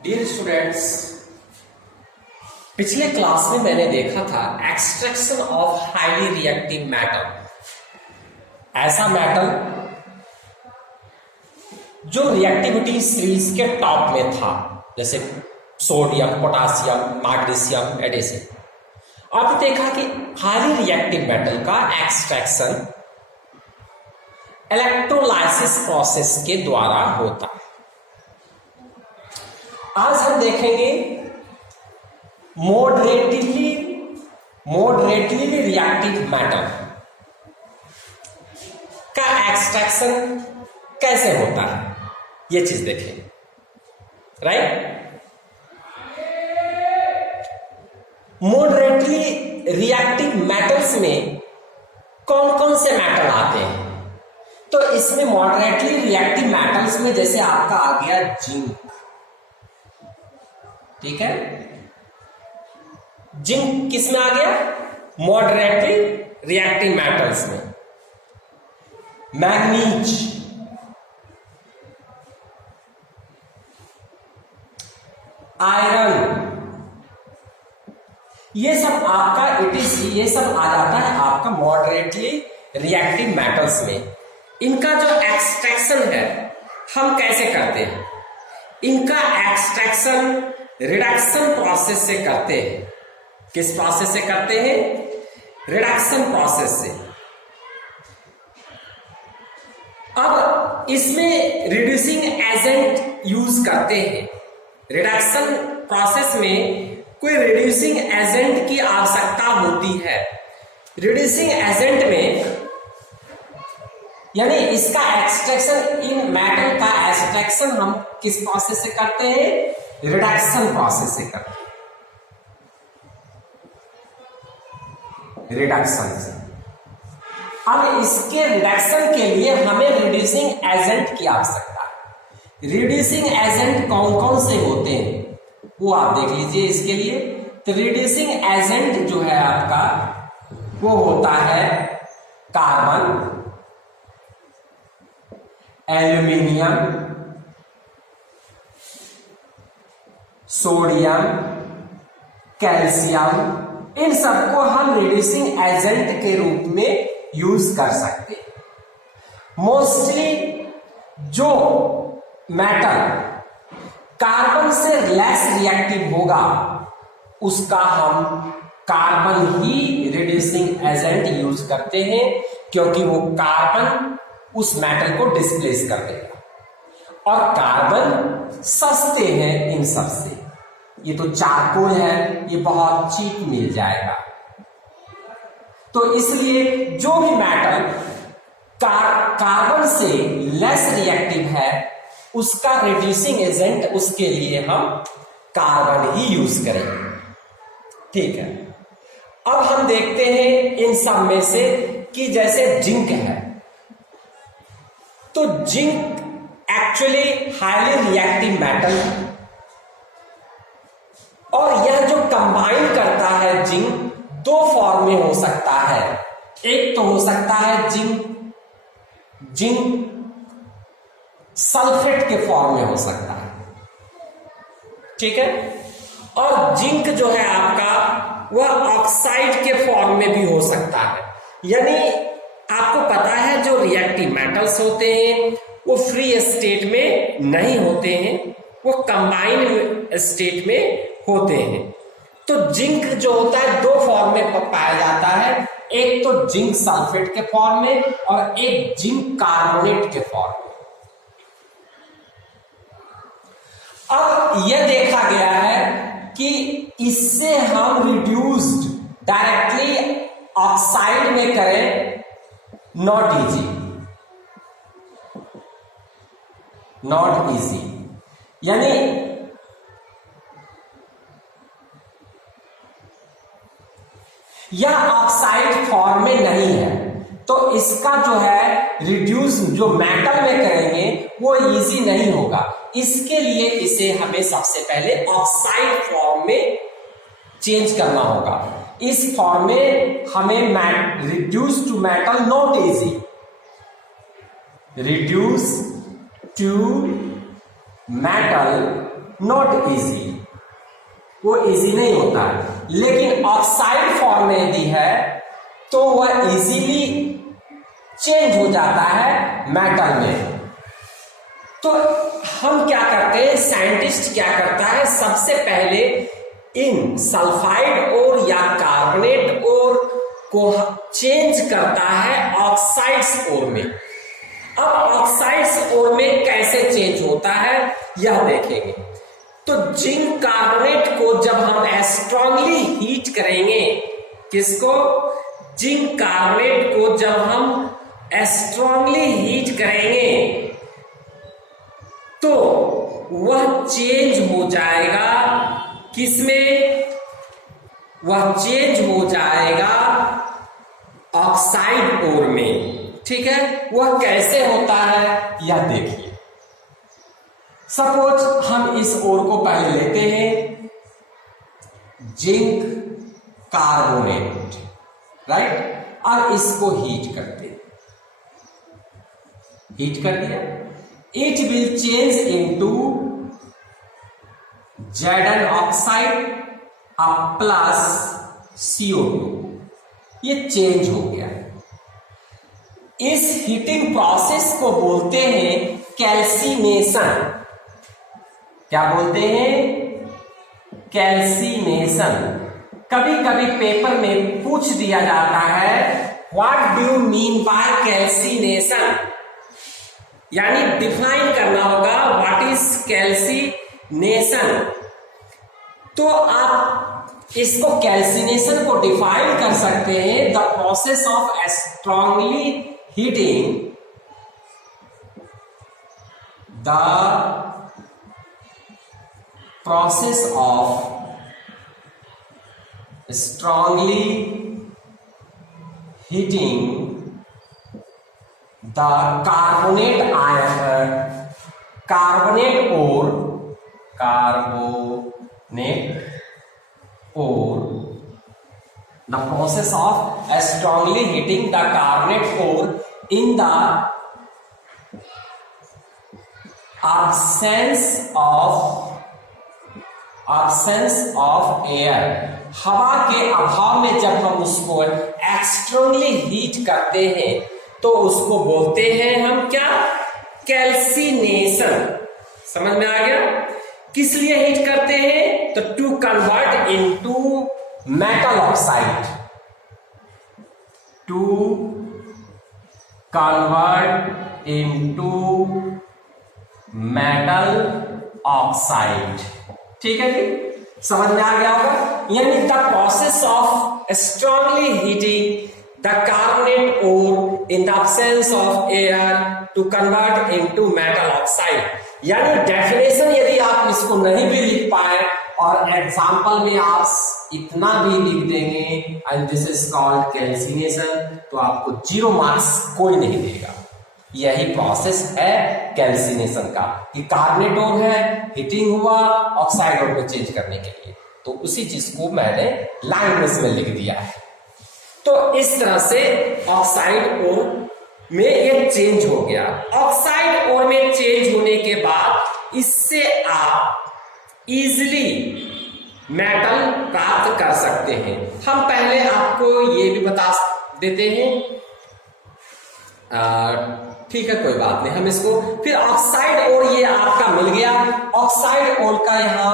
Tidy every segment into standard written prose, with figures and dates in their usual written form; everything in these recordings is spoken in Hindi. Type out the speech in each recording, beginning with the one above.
डियर स्टूडेंट्स, पिछले क्लास में मैंने देखा था extraction of highly reactive metal. ऐसा मेटल जो रिएक्टिविटी सीरीज के टॉप में था, जैसे सोडियम, पोटासियम, मैग्नीशियम, एडिसिव। अब देखा कि हाईली रिएक्टिव मेटल का एक्सट्रैक्शन इलेक्ट्रोलाइसिस प्रोसेस के द्वारा होता है। आज हम देखेंगे मॉडरेटली रिएक्टिव मेटल का एक्सट्रैक्शन कैसे होता है, ये चीज देखेंगे। राइट, मॉडरेटली रिएक्टिव मेटल्स में कौन कौन से मेटल आते हैं? तो इसमें मॉडरेटली रिएक्टिव मेटल्स में जैसे आपका आ गया जिंक। ठीक है, जिंक किस में आ गया? मॉडरेटली रिएक्टिव मेटल्स में। मैग्नीज, आयरन, ये सब आपका ये सब आ जाता है आपका मॉडरेटली रिएक्टिव मेटल्स में। इनका जो एक्सट्रैक्शन है हम कैसे करते हैं? इनका एक्सट्रैक्शन रिडक्शन प्रोसेस से करते हैं। किस प्रोसेस से करते हैं? रिडक्शन प्रोसेस से। अब इसमें रिड्यूसिंग एजेंट यूज करते हैं। रिडक्शन प्रोसेस में कोई रिड्यूसिंग एजेंट की आवश्यकता होती है। रिड्यूसिंग एजेंट में यानी इसका एक्सट्रैक्शन, इन मेटल का एक्सट्रैक्शन हम किस प्रोसेस से करते हैं? रिडक्शन प्रोसेस से करते हैं। रिडक्शन से। अब इसके रिडक्शन के लिए हमें रिड्यूसिंग एजेंट की आवश्यकता है। रिड्यूसिंग एजेंट कौन कौन से होते हैं वो आप देख लीजिए इसके लिए। तो रिड्यूसिंग एजेंट जो है आपका वो होता है कार्बन, एल्यूमिनियम, सोडियम, कैल्शियम। इन सबको हम रिड्यूसिंग एजेंट के रूप में यूज कर सकते हैं। मोस्टली जो मेटल कार्बन से लेस रिएक्टिव होगा उसका हम कार्बन ही रिड्यूसिंग एजेंट यूज करते हैं, क्योंकि वो कार्बन उस मेटल को डिस्प्लेस कर देगा। और कार्बन सस्ते हैं इन सब से। ये तो चारकोल है, ये बहुत चीप मिल जाएगा। तो इसलिए जो भी मेटल कार्बन से लेस रिएक्टिव है उसका रिड्यूसिंग एजेंट, उसके लिए हम कार्बन ही यूज करेंगे। ठीक है, अब हम देखते हैं इन सब में से कि जैसे जिंक है, तो zinc actually highly reactive metal है। और यह जो कंबाइन करता है जिंक, दो फॉर्म में हो सकता है। एक तो हो सकता है जिंक सल्फेट के फॉर्म में हो सकता है। ठीक है, और जिंक जो है आपका वह ऑक्साइड के फॉर्म में भी हो सकता है। यानी आपको पता है जो रिएक्टिव मेटल्स होते हैं वो फ्री स्टेट में नहीं होते हैं, वो कंबाइंड स्टेट में होते हैं। तो जिंक जो होता है दो फॉर्म में पाया जाता है, एक तो जिंक सल्फेट के फॉर्म में और एक जिंक कार्बोनेट के फॉर्म में। अब यह देखा गया है कि इससे हम रिड्यूस्ड डायरेक्टली ऑक्साइड में करें, नॉट इजी। यानी यह ऑक्साइड फॉर्म में नहीं है, तो इसका जो है रिड्यूस जो मेटल में करेंगे वो इजी नहीं होगा। इसके लिए इसे हमें सबसे पहले ऑक्साइड फॉर्म में चेंज करना होगा। इस फॉर्म में हमें reduce to metal, not easy, reduce to metal not easy, वो इजी नहीं होता है। लेकिन ऑक्साइड फॉर्म में यदि है तो वह इजीली चेंज हो जाता है मेटल में। तो हम क्या करते हैं, साइंटिस्ट क्या करता है, सबसे पहले इन सल्फाइड और या कार्बोनेट और को चेंज करता है ऑक्साइड्स और में। अब ऑक्साइड्स और में कैसे चेंज होता है यह देखेंगे। तो जिंक कार्बोनेट को जब हम स्ट्रांगली हीट करेंगे, किसको, जिंक कार्बोनेट को जब हम स्ट्रांगली हीट करेंगे तो वह चेंज हो जाएगा किसमें, वह चेंज हो जाएगा ऑक्साइड ओर में। ठीक है, वह कैसे होता है यह देखिए। सपोज हम इस ओर को पहले लेते हैं जिंक कार्बोनेट, राइट, और इसको हीट करते हैं, हीट कर दिया, it will change into Zn oxide plus CO2, ये चेंज हो गया। इस हीटिंग प्रोसेस को बोलते हैं कैल्सिनेशन। क्या बोलते हैं, कैल्सिनेशन। कभी कभी पेपर में पूछ दिया जाता है what do you mean bye calcination, यानी डिफाइन करना होगा व्हाट इज कैल्सिनेशन। तो आप इसको कैल्सिनेशन को डिफाइन कर सकते हैं, the process of strongly heating the process of strongly heating the carbonate ion, carbonate ore, the process of strongly heating the carbonate ore in the absence of air, हवा के अभाव में जब हम उसको एक्सटर्नली हीट करते हैं तो उसको बोलते हैं हम क्या, कैल्सिनेशन। समझ में आ गया, किस लिए हीट करते हैं, तो to convert into metal oxide, to convert into metal oxide. ठीक है जी, समझ में आ गया होगा। यानी the process of strongly heating the carbonate ore in the absence of air to convert into metal oxide. यानी डेफिनेशन यदि आप इसको नहीं भी लिख पाए और एग्जांपल में आप इतना भी लिख देंगे and this is called calcination, तो आपको 0 मार्क्स कोई नहीं देगा। यही प्रोसेस है कैल्सिनेशन का, कि कार्बोनेट ओर है, हीटिंग हुआ ऑक्साइड ओर को चेंज करने के लिए, तो उसी चीज को मैंने लैंग्वेज में लिख दिया है। तो इस तरह से ऑक्साइड ओर में ये चेंज हो गया। ऑक्साइड ओर में चेंज होने के बाद इससे आप इजिली मेटल प्राप्त कर सकते हैं। हम पहले आपको ये भी बता देते हैं, ठीक है कोई बात नहीं, हम इसको फिर ऑक्साइड ओर ये आपका मिल गया। ऑक्साइड ओर का यहां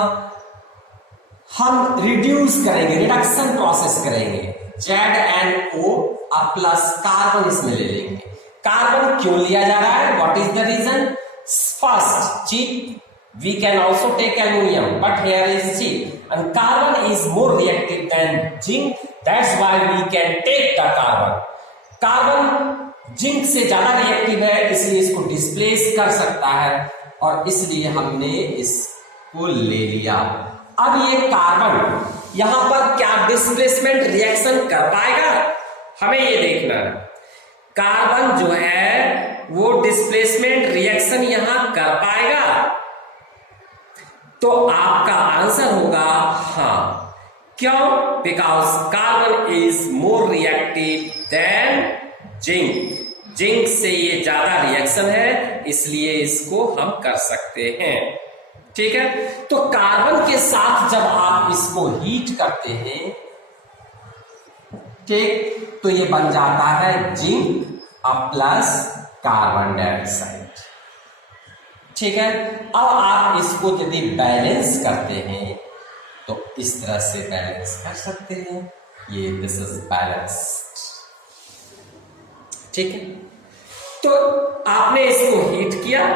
हम रिड्यूस करेंगे, रिडक्शन प्रोसेस करेंगे, ZnO प्लस कार्बन इसमें ले लेंगे। कार्बन क्यों लिया जा रहा है, what is the reason, first cheap, we can also take aluminum but here is cheap and carbon is more reactive than zinc, that's why we can take the carbon zinc से ज्यादा रिएक्टिव है, इसलिए इसको डिस्प्लेस कर सकता है और इसलिए हमने इसको ले लिया। अब ये कार्बन यहां पर क्या डिस्प्लेसमेंट रिएक्शन कर पाएगा, हमें ये देखना है। कार्बन जो है वो डिस्प्लेसमेंट रिएक्शन यहां कर पाएगा, तो आपका आंसर होगा हाँ। क्यों, because carbon is more reactive than zinc, zinc से ये ज्यादा रिएक्शन है, इसलिए इसको हम कर सकते हैं। ठीक है। तो कार्बन के साथ जब आप इसको हीट करते हैं, ठीक, तो ये बन जाता है जिंक प्लस कार्बन डाइऑक्साइड। ठीक है। अब आप इसको यदि बैलेंस करते हैं तो इस तरह से बैलेंस कर सकते हैं, ये दिस इज बैलेंस्ड। ठीक है। तो आपने इसको हीट किया,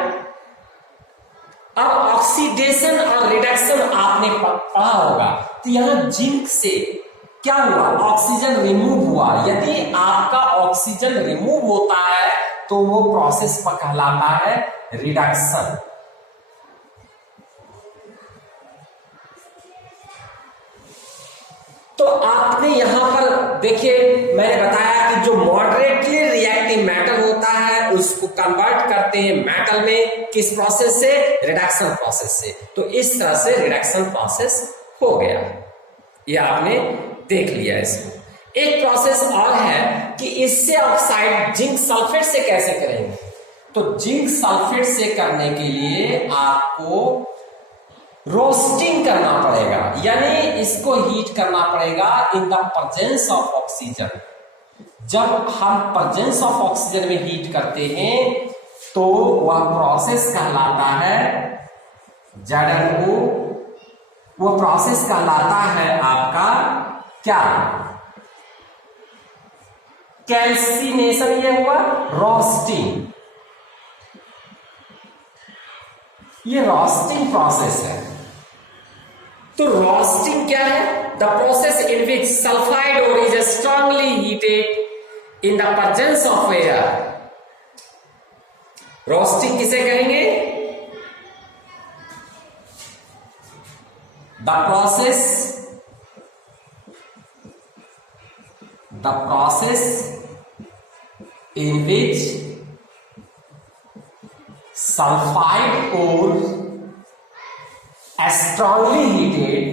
अब ऑक्सीडेशन और रिडक्शन आपने पढ़ा होगा। तो यहां जिंक से क्या हुआ, ऑक्सीजन रिमूव हुआ। यदि आपका ऑक्सीजन रिमूव होता है तो वो प्रोसेस कहलाता है रिडक्शन। तो आपने यहां पर देखिए, मैंने बताया कि जो मॉडरेटली रिएक्टिव मेटल होता है उसको कन्वर्ट करते हैं मेटल में, किस प्रोसेस से, रिडक्शन प्रोसेस से। तो इस तरह से रिडक्शन प्रोसेस हो गया, ये आपने देख लिया इसको। एक प्रोसेस और है कि इससे ऑक्साइड जिंक सल्फेट से कैसे करेंगे। तो जिंक सल्फेट से करने के लिए आपको रोस्टिंग करना पड़ेगा, यानी इसको हीट करना पड़ेगा इन द प्रेजेंस ऑफ ऑक्सीजन। जब हम प्रेजेंस ऑफ ऑक्सीजन में हीट करते हैं तो वह प्रोसेस कहलाता है ZnO। वो प्रोसेस कहलाता है आपका क्या, कैल्सिनेशन, ये हुआ रोस्टिंग। ये रोस्टिंग प्रोसेस है। तो रोस्टिंग क्या है, the process in which sulphide ore is strongly heated in the presence of air. Roasting किसे कहेंगे, the process in which sulfide ore strongly heated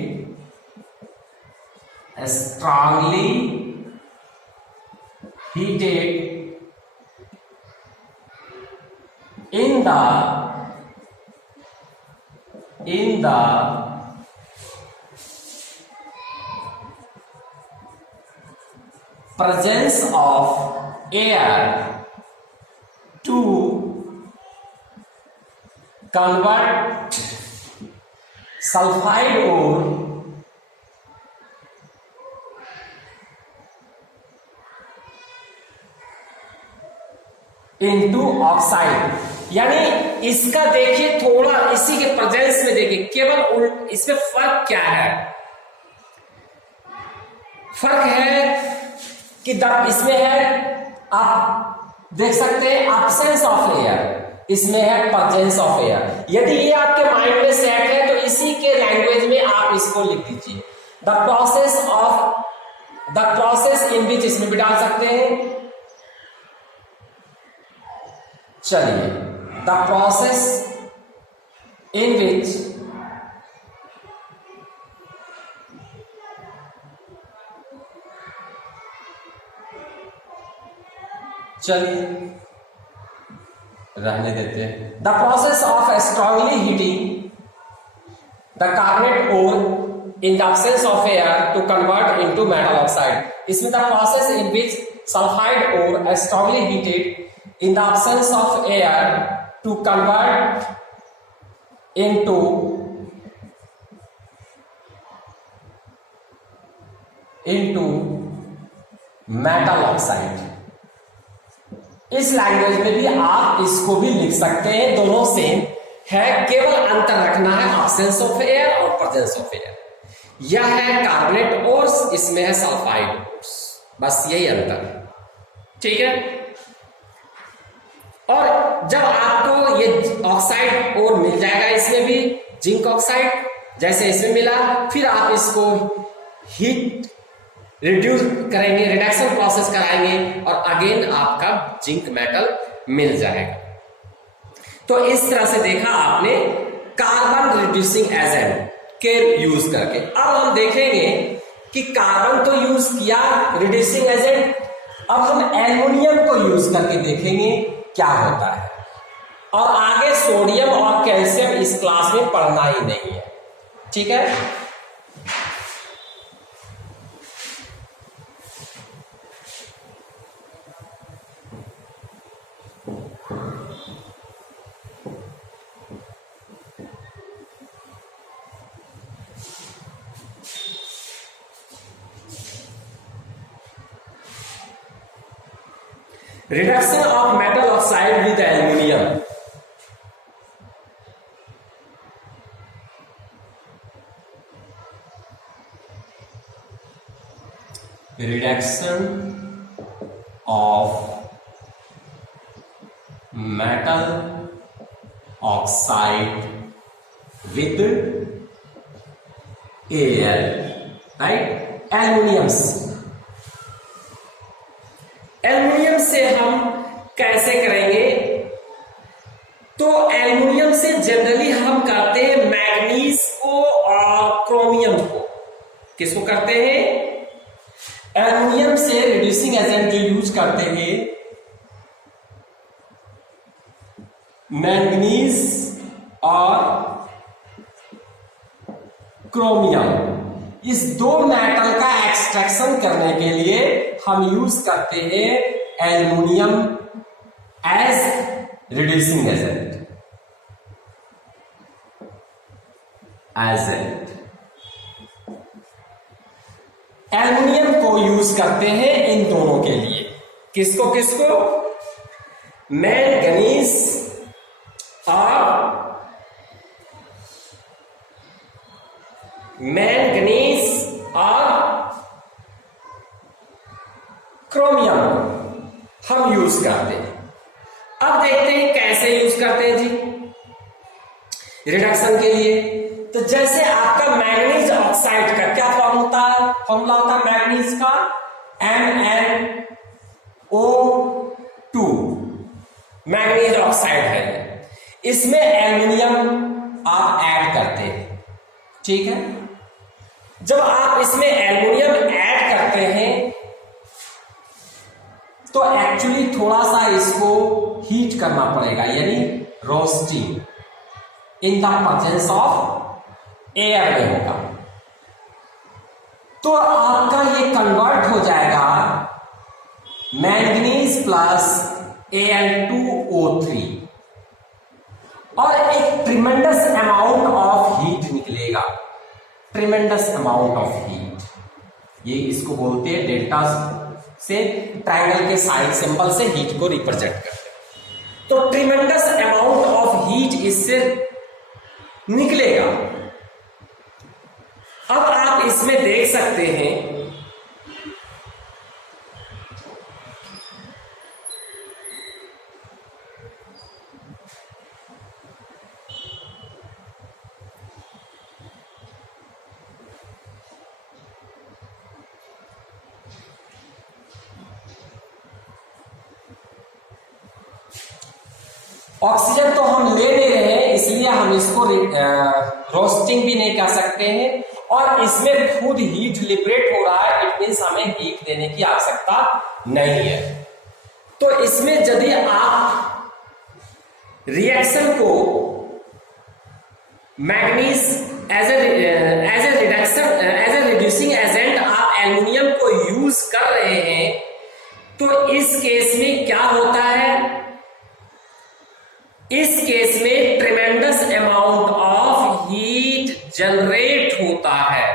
in the presence of air to convert sulfide ore into oxide। यानी इसका देखिए थोड़ा इसी के प्रेजेंस में देखिए, केवल इसमें फर्क क्या है, फर्क है कि इसमें है, आप देख सकते हैं एब्सेंस ऑफ एयर, इसमें है प्रेजेंस ऑफ एयर। यदि ये आपके माइंड में सेट है तो इसी के लैंग्वेज में आप इसको लिख दीजिए, द प्रोसेस इन विच, इसमें भी डाल सकते हैं। चलिए, द प्रोसेस इन विच चलिए रहने देते हैं। The process of strongly heating the carbonate ore in the absence of air to convert into metal oxide. इसमें the process in which sulphide ore strongly heated in the absence of air to convert into metal oxide। इस लैंग्वेज में भी आप इसको भी लिख सकते हैं, दोनों सेम है, केवल अंतर रखना है absence of air और presence of air। यह है कार्बोनेट ओर्स, इसमें है सल्फाइड ओर्स, बस यही अंतर है, ठीक है। और जब आपको ये ऑक्साइड और मिल जाएगा, इसमें भी जिंक ऑक्साइड जैसे इसमें मिला, फिर आप इसको हीट रिड्यूस करेंगे, रिडक्शन प्रोसेस कराएंगे और अगेन आपका जिंक मेटल मिल जाएगा। तो इस तरह से देखा आपने कार्बन रिड्यूसिंग एजेंट के यूज करके। अब हम देखेंगे कि कार्बन तो यूज किया रिड्यूसिंग एजेंट, अब हम एल्युमिनियम को यूज करके देखेंगे क्या होता है। और आगे सोडियम और कैल्शियम इस क्लास में पढ़ना ही नहीं है, ठीक है। Reduction of metal oxide with aluminum. Reduction of metal oxide with Al, right? Aluminiums. Aluminium से हम कैसे करेंगे? तो एल्युमिनियम से जनरली हम करते हैं मैग्नीज को और क्रोमियम को। किसको करते हैं? एल्युमिनियम से रिड्यूसिंग एजेंट जो यूज करते हैं मैंगनीज और क्रोमियम, इस दो मेटल का एक्सट्रैक्शन करने के लिए हम यूज करते हैं aluminium as reducing agent. Aluminium को यूज करते हैं इन दोनों के लिए। किसको किसको? मैंगनीज और क्रोमियम हम यूज करते हैं। अब देखते हैं कैसे यूज करते हैं जी रिडक्शन के लिए। तो जैसे आपका मैग्नीज ऑक्साइड का क्या फॉर्मूला होता है मैग्नीज का? MnO2 मैग्नीज ऑक्साइड है। इसमें एल्युमिनियम आप ऐड करते हैं, ठीक है। जब आप इसमें एल्युमिनियम ऐड करते हैं तो एक्चुअली थोड़ा सा इसको हीट करना पड़ेगा, यानी roasting in the presence of air में होगा। तो आपका ये कन्वर्ट हो जाएगा मैंगनीज प्लस Al2O3 और एक ट्रिमेंडस अमाउंट ऑफ हीट निकलेगा। ट्रिमेंडस अमाउंट ऑफ हीट, ये इसको बोलते हैं डेल्टा से ट्रायंगल के साइड सिंबल से हीट को रिप्रेजेंट करते हैं। तो ट्रिमेंडस अमाउंट ऑफ हीट इससे निकलेगा। अब आप इसमें देख सकते हैं ऑक्सीजन तो हम ले नहीं रहे हैं, इसलिए हम इसको रोस्टिंग भी नहीं कर सकते हैं और इसमें खुद हीट लिबरेट हो रहा है। इट मीन्स हमें हीट देने की आवश्यकता नहीं है। तो इसमें यदि आप रिएक्शन को manganese as a reducing agent आप एल्युमिनियम को यूज कर रहे हैं, तो इस केस में क्या होता है? इस केस में tremendous amount of heat generate होता है।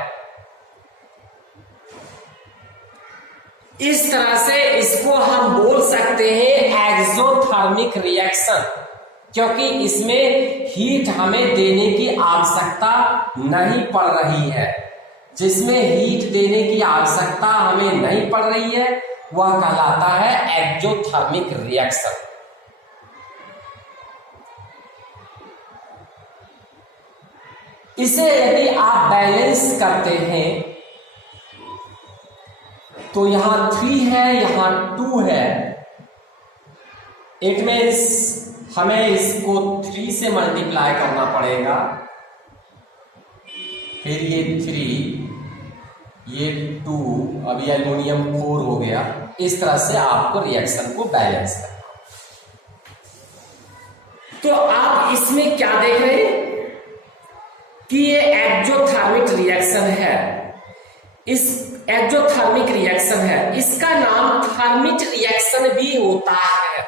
इस तरह से इसको हम बोल सकते हैं एक्सोथर्मिक रिएक्शन, क्योंकि इसमें हीट हमें देने की आवश्यकता नहीं पड़ रही है। जिसमें हीट देने की आवश्यकता हमें नहीं पड़ रही है वह कहलाता है एक्सोथर्मिक रिएक्शन। इसे यदि आप बैलेंस करते हैं तो यहां 3 है, यहां 2 है। इट मीन्स हमें इसको 3 से मल्टीप्लाई करना पड़ेगा, फिर ये 3, ये 2, अब ये एल्युमिनियम 4 हो गया। इस तरह से आपको रिएक्शन को बैलेंस करना। तो आप इसमें क्या देख रहे हैं कि ये एक्जोथर्मिक रिएक्शन है। इस एक्जोथर्मिक रिएक्शन है, इसका नाम थर्मिट रिएक्शन भी होता है।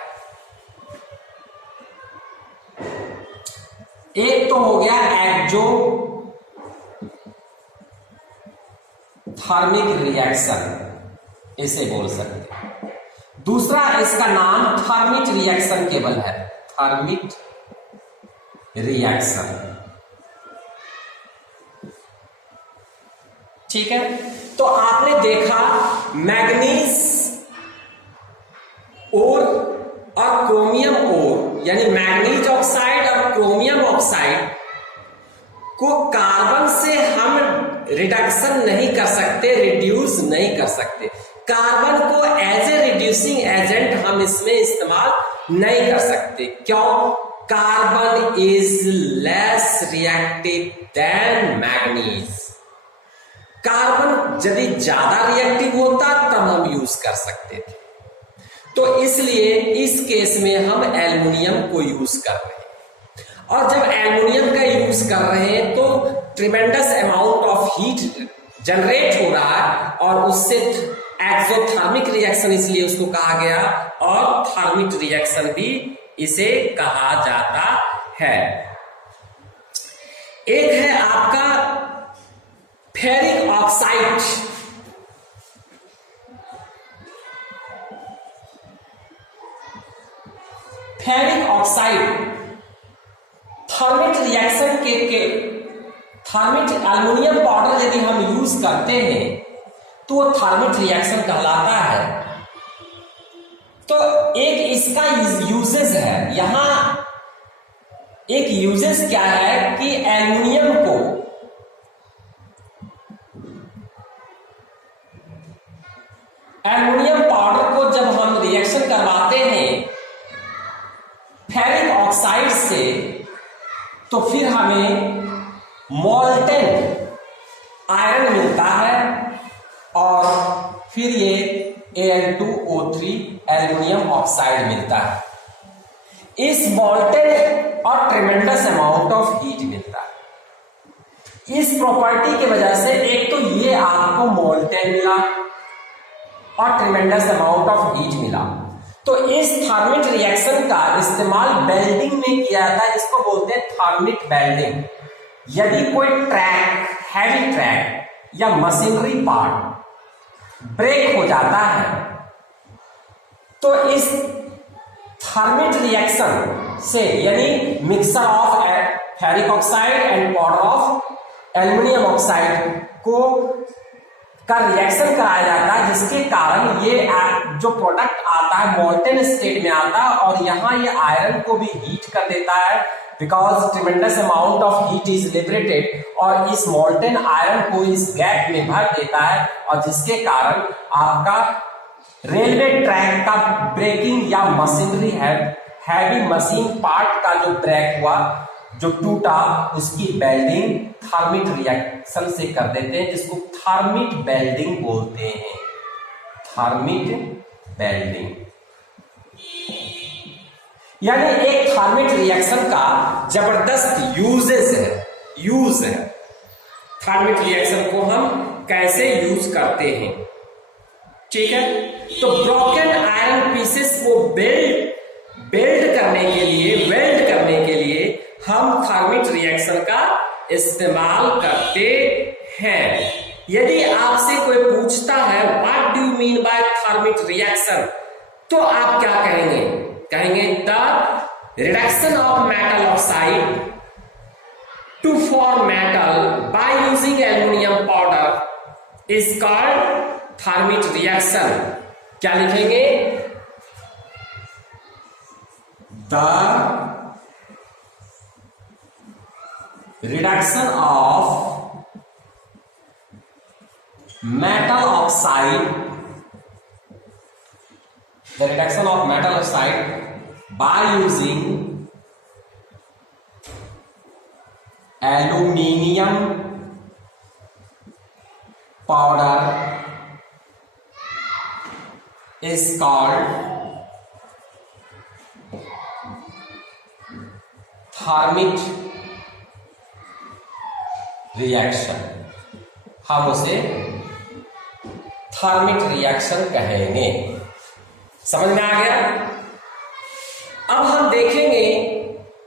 एक तो हो गया एक्जोथर्मिक रिएक्शन, इसे बोल सकते हैं। दूसरा इसका नाम थर्मिट रिएक्शन केवल है, थर्मिट रिएक्शन। ठीक है, तो आपने देखा मैग्नीज और क्रोमियम और यानी मैग्नीज ऑक्साइड और क्रोमियम ऑक्साइड को कार्बन से हम रिडक्शन नहीं कर सकते, रिड्यूस नहीं कर सकते। कार्बन को एज ए रिड्यूसिंग एजेंट हम इसमें इस्तेमाल नहीं कर सकते। क्यों? Carbon is less reactive than manganese. Carbon यदि ज्यादा रिएक्टिव होता तब हम यूज कर सकते थे, तो इसलिए इस केस में हम एल्युमिनियम को यूज कर रहे हैं। और जब एल्युमिनियम का यूज कर रहे हैं तो tremendous amount of heat generate हो रहा है और उससे एक्सोथर्मिक रिएक्शन इसलिए उसको कहा गया, और थर्मिक रिएक्शन भी इसे कहा जाता है। एक है आपका ferric oxide. Ferric oxide thermite reaction के थर्मिट एल्युमिनियम पाउडर यदि हम यूज करते हैं तो वो थर्मिट रिएक्शन कहलाता है। तो एक इसका यूजेस है, यहां एक यूजेस क्या है कि एल्युमिनियम को एल्युमिनियम पाउडर को जब हम रिएक्शन करवाते हैं फेरिक ऑक्साइड से तो फिर हमें मोल्टेन आयरन मिलता है और फिर ये Al2O3 एल्युमिनियम ऑक्साइड मिलता है। इस मोल्टेन और ट्रिमेंडस अमाउंट ऑफ हीट मिलता है। इस प्रॉपर्टी की वजह से एक तो ये आपको मोल्टेन मिला और ट्रिमेंडस अमाउंट ऑफ हीट मिला। तो इस थर्मिट रिएक्शन का इस्तेमाल वेल्डिंग में किया जाता है, इसको बोलते हैं थर्मिट वेल्डिंग। यदि कोई ट्रैक, हैवी ट्रैक या मशीनरी पार्ट ब्रेक हो जाता है तो इस थर्मिट रिएक्शन से यानी mixture of ferric oxide and powder of aluminium oxide को का रिएक्शन कराया जाता है, जिसके कारण ये जो प्रोडक्ट आता है मोल्टेन स्टेट में आता है और यहाँ ये आयरन को भी हीट कर देता है because tremendous amount of heat is liberated, और इस मोल्टेन आयरन को इस गैप में भर देता है और जिसके कारण आपका रेलवे ट्रैक का ब्रेकिंग या मशीनरी हैवी मशीन पार्ट का जो ब्रेक हुआ, जो टूटा, उसकी वेल्डिंग थर्मिट रिएक्शन से कर देते हैं, जिसको थर्मिट वेल्डिंग बोलते हैं। थर्मिट वेल्डिंग यानी एक थर्मिट रिएक्शन का जबरदस्त यूज है। थर्मिट रिएक्शन को हम कैसे यूज करते हैं, ठीक है। तो ब्रोकन आयरन पीसेस को वेल्ड करने के लिए हम थर्मिट रिएक्शन का इस्तेमाल करते हैं। यदि आपसे कोई पूछता है what do you mean by thermite reaction, तो आप क्या कहेंगे? कहेंगे the reduction of metal oxide to form metal by using aluminium powder is called thermite reaction. क्या लिखेंगे? The reduction of metal oxide by using aluminium powder is called thermite reaction, हम उसे थर्मिट रिएक्शन कहेंगे। समझ में आ गया? अब हम देखेंगे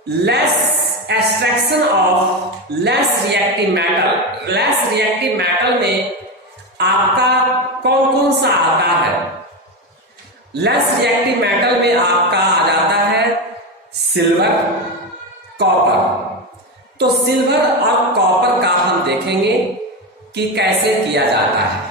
less extraction of less reactive metal. Less reactive metal में आपका कौन कौन सा आता है? लेस रिएक्टिव मेटल में आपका आ जाता है सिल्वर, कॉपर। तो सिल्वर और कॉपर का हम देखेंगे कि कैसे किया जाता है।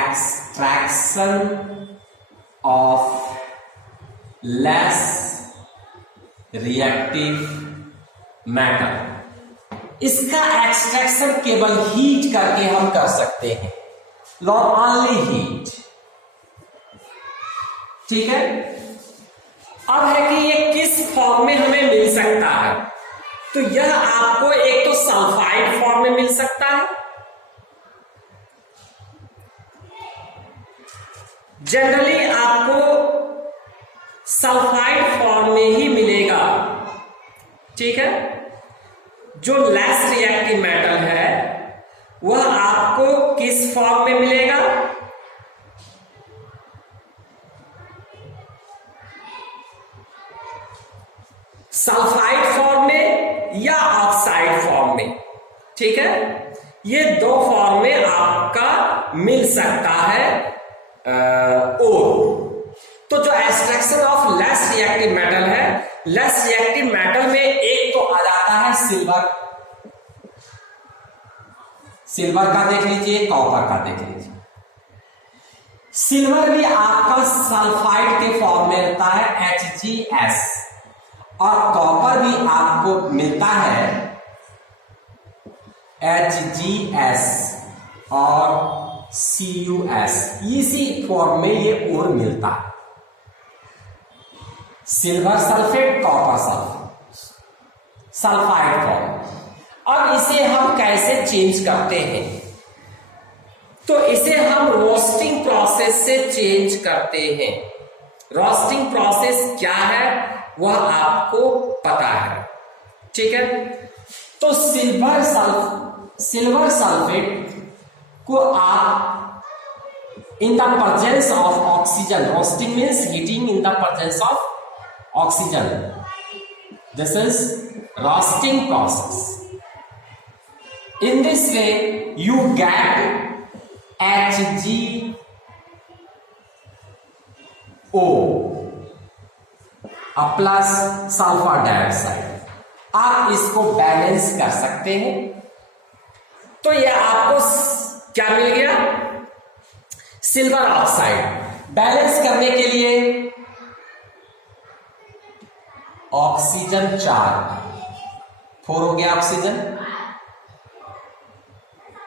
Extraction of less reactive metal. इसका एक्सट्रैक्शन केवल हीट करके हम कर सकते हैं, नॉट ओनली हीट। ठीक है। अब है कि ये किस फॉर्म में हमें मिल सकता है? तो यह आपको एक तो सल्फाइड फॉर्म में मिल सकता है, जनरली आपको सल्फाइड फॉर्म में ही मिलेगा। ठीक है। जो लेस रिएक्टिव मेटल है वह आपको किस फॉर्म में मिलेगा? सल्फाइड फॉर्म में या ऑक्साइड फॉर्म में। ठीक है। ये दो फॉर्म में आपका मिल सकता है ओर। तो जो extraction of less reactive metal है, लेस रिएक्टिव मेटल में एक तो आ जाता है सिल्वर। सिल्वर का देख लीजिए, कॉपर का देख लीजिए। सिल्वर भी आपका सल्फाइड के फॉर्म में रहता है HgS, और कॉपर भी आपको मिलता है HgS और CuS। इसी फॉर्म में ये और मिलता है, silver sulphate, copper sulphate, sulphide form. अब इसे हम कैसे चेंज करते हैं? तो इसे हम रोस्टिंग प्रोसेस से चेंज करते हैं। रोस्टिंग प्रोसेस क्या है वह आपको पता है। ठीक है। तो सिल्वर सल्फेट को आप इन the presence of oxygen, roasting means heating in the presence of oxygen, this is roasting process. In this way you get HgO plus sulphur dioxide. आप इसको बैलेंस कर सकते हैं। तो यह आपको क्या मिल गया? Silver oxide. बैलेंस करने के लिए ऑक्सीजन 4 हो गया ऑक्सीजन।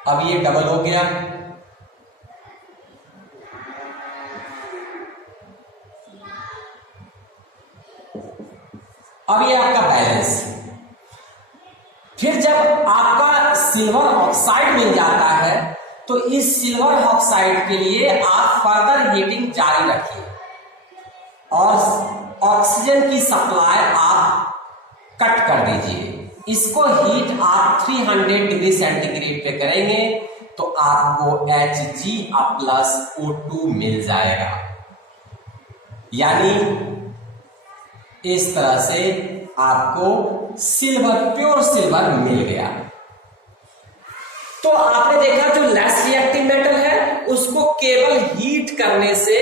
अब ये डबल हो गया, अब ये आपका बैलेंस। फिर जब आपका सिल्वर ऑक्साइड मिल जाता है तो इस सिल्वर ऑक्साइड के लिए आप फर्दर हीटिंग जारी रखिए और ऑक्सीजन की सप्लाई आप कट कर दीजिए। इसको हीट आप 300 डिग्री सेंटीग्रेड पे करेंगे तो आपको Hg+O2 मिल जाएगा। यानी इस तरह से आपको सिल्वर, प्योर सिल्वर मिल गया। तो आपने देखा जो लेस रिएक्टिव मेटल है उसको केवल हीट करने से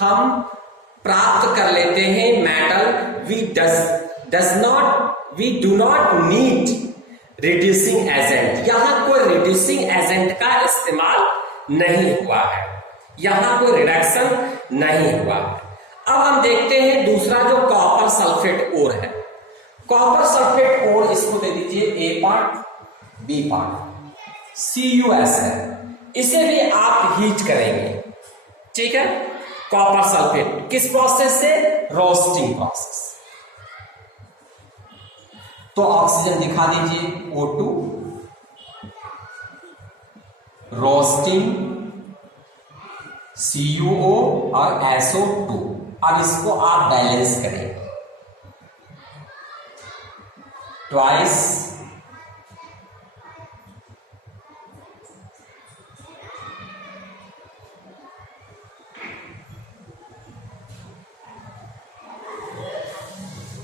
हम प्राप्त कर लेते हैं metal. We do not need reducing agent. यहां कोई रिड्यूसिंग एजेंट का इस्तेमाल नहीं हुआ है, यहां कोई रिडक्शन नहीं हुआ है। अब हम देखते हैं दूसरा जो कॉपर सल्फेट ओर है। कॉपर सल्फेट ओर इसको दे दीजिए A part, B part, CuS है। इसे भी आप हीट करेंगे, ठीक है। कॉपर सल्फेट किस प्रोसेस से? Roasting process. तो ऑक्सीजन दिखा दीजिए, O2, रोस्टिंग, CuO और SO2। अब इसको आप बैलेंस करेंगे,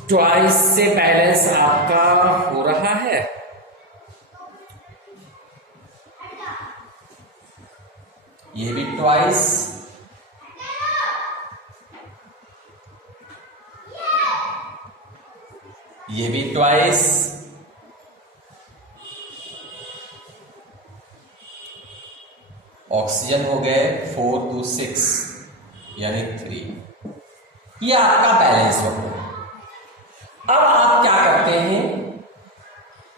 ट्वाइस से बैलेंस आपका हो रहा है। ये भी ट्वाइस, ये भी ट्वाइस, ऑक्सीजन हो गए 4 to 6 यानी 3। ये आपका बैलेंस हो गया। अब आप क्या करते हैं,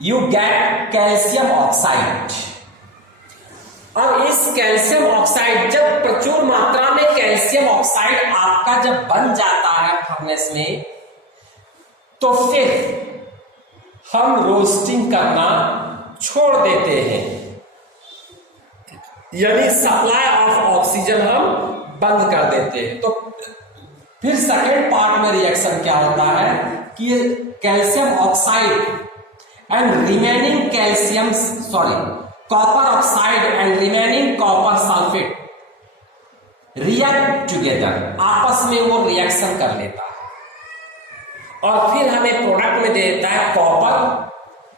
यू गेट कैल्शियम ऑक्साइड। अब इस कैल्शियम ऑक्साइड, जब प्रचुर मात्रा में कैल्शियम ऑक्साइड आपका जब बन जाता है फर्नेस में, तो फिर हम रोस्टिंग करना छोड़ देते हैं, यानी सप्लाई ऑफ ऑक्सीजन हम बंद कर देते हैं। तो फिर सेकेंड पार्ट में रिएक्शन क्या होता है कि calcium oxide and remaining copper oxide and remaining copper sulphate react together, आपस में वो रिएक्शन कर लेता है और फिर हमें प्रोडक्ट में दे देता है कॉपर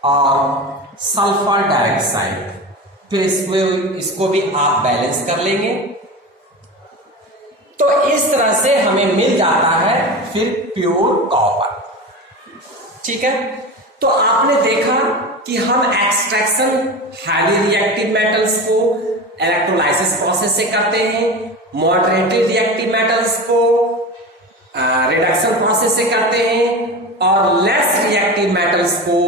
और सल्फर डाइऑक्साइड। फिर इसको भी आप बैलेंस कर लेंगे। तो इस तरह से हमें मिल जाता है फिर प्योर कॉपर, ठीक है। तो आपने देखा कि हम एक्सट्रैक्शन हाईली रिएक्टिव मेटल्स को इलेक्ट्रोलाइसिस प्रोसेस से करते हैं, मॉडरेटली रिएक्टिव मेटल्स को रिडक्शन प्रोसेस से करते हैं, और लेस रिएक्टिव मेटल्स को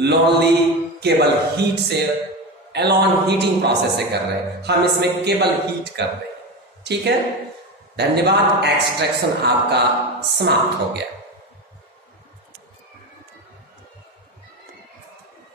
लोनली केवल हीट से, एलॉन हीटिंग प्रोसेस से कर रहे हैं। हम इसमें केवल हीट कर रहे हैं, ठीक है। धन्यवाद। एक्सट्रैक्शन आपका समाप्त हो गया।